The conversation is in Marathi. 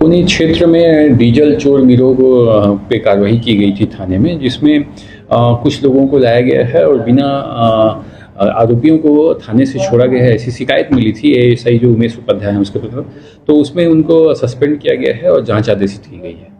पुणे क्षेत्र में डीजल चोर गिरोह पे कार्रवाई की गई थी थाने में, जिसमें कुछ लोगों को लाया गया है और बिना आरोपियों को थाने से छोड़ा गया है, ऐसी शिकायत मिली थी एएसआई जो उमेश उपाध्याय हैं उसके तरफ, तो उसमें उनको सस्पेंड किया गया है और जांच आदेशित की गई है।